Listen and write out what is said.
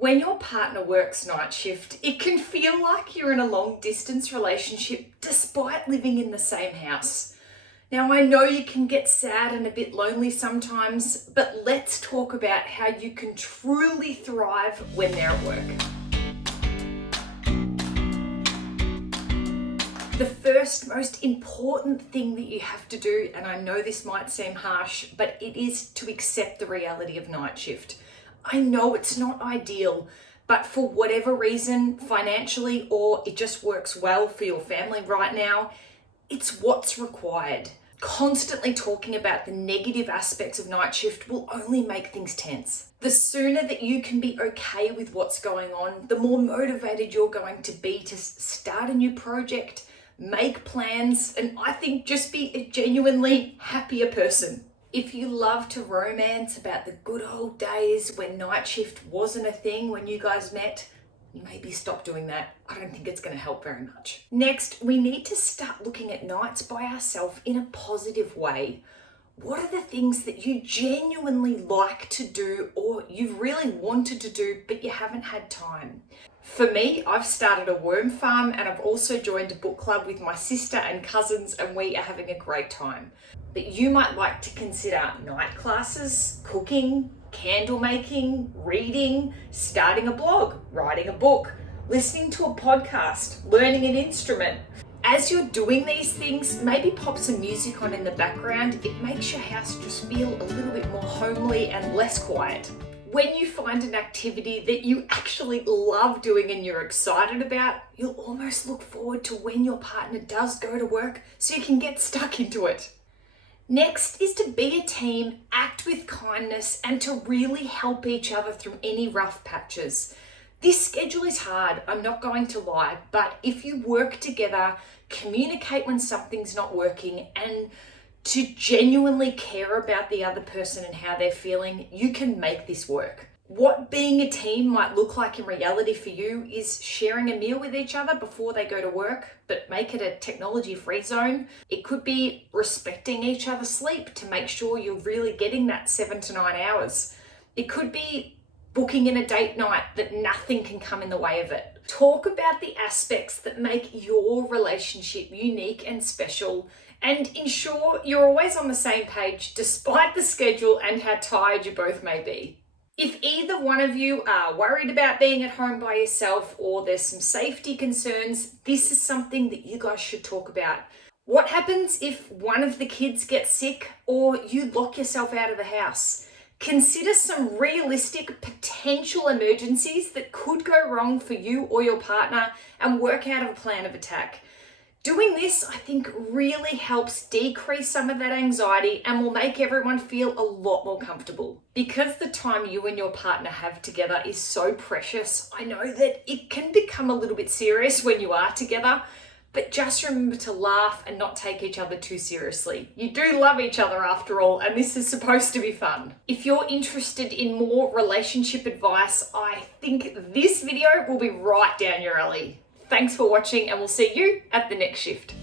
When your partner works night shift, it can feel like you're in a long distance relationship despite living in the same house. Now, I know you can get sad and a bit lonely sometimes, but let's talk about how you can truly thrive when they're at work. The first most important thing that you have to do, and I know this might seem harsh, but it is to accept the reality of night shift. I know it's not ideal, but for whatever reason, financially, or it just works well for your family right now, it's what's required. Constantly talking about the negative aspects of night shift will only make things tense. The sooner that you can be okay with what's going on, the more motivated you're going to be to start a new project, make plans, and I think just be a genuinely happier person. If you love to romance about the good old days when night shift wasn't a thing when you guys met, maybe stop doing that. I don't think it's going to help very much. Next, we need to start looking at nights by ourselves in a positive way. What are the things that you genuinely like to do or you've really wanted to do but you haven't had time? For me, I've started a worm farm and I've also joined a book club with my sister and cousins, and we are having a great time. But you might like to consider night classes, cooking, candle making, reading, starting a blog, writing a book, listening to a podcast, learning an instrument. As you're doing these things, maybe pop some music on in the background. It makes your house just feel a little bit more homely and less quiet. When you find an activity that you actually love doing and you're excited about, you'll almost look forward to when your partner does go to work so you can get stuck into it. Next is to be a team, act with kindness, and to really help each other through any rough patches. This schedule is hard, I'm not going to lie, but if you work together, communicate when something's not working, and to genuinely care about the other person and how they're feeling, you can make this work. What being a team might look like in reality for you is sharing a meal with each other before they go to work, but make it a technology-free zone. It could be respecting each other's sleep to make sure you're really getting that 7 to 9 hours. It could be booking in a date night that nothing can come in the way of it. Talk about the aspects that make your relationship unique and special, and ensure you're always on the same page despite the schedule and how tired you both may be. If either one of you are worried about being at home by yourself or there's some safety concerns, this is something that you guys should talk about. What happens if one of the kids gets sick or you lock yourself out of the house? Consider some realistic potential emergencies that could go wrong for you or your partner and work out a plan of attack. Doing this, I think, really helps decrease some of that anxiety and will make everyone feel a lot more comfortable. Because the time you and your partner have together is so precious, I know that it can become a little bit serious when you are together, but just remember to laugh and not take each other too seriously. You do love each other after all, and this is supposed to be fun. If you're interested in more relationship advice, I think this video will be right down your alley. Thanks for watching, and we'll see you at the next shift.